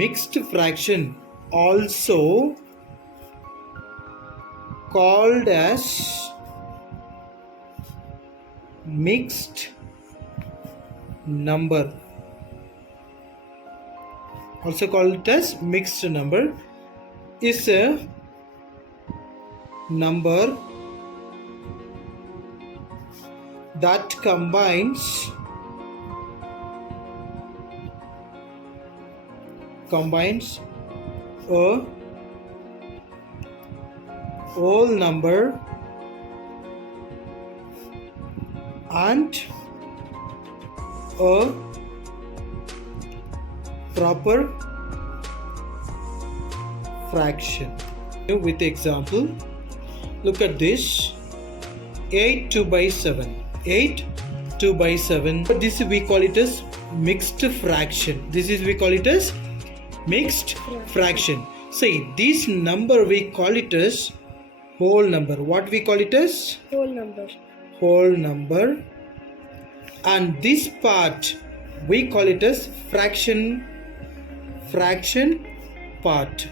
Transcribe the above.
Mixed fraction, also called as mixed number, is a number that combines a whole number and a proper fraction. With example, look at this: 8 2 by 7. 8 2 by 7. This we call it as mixed fraction. We call it as mixed fraction. See, this number we call it as whole number. What we call it as? Whole number. And this part we call it as fraction part.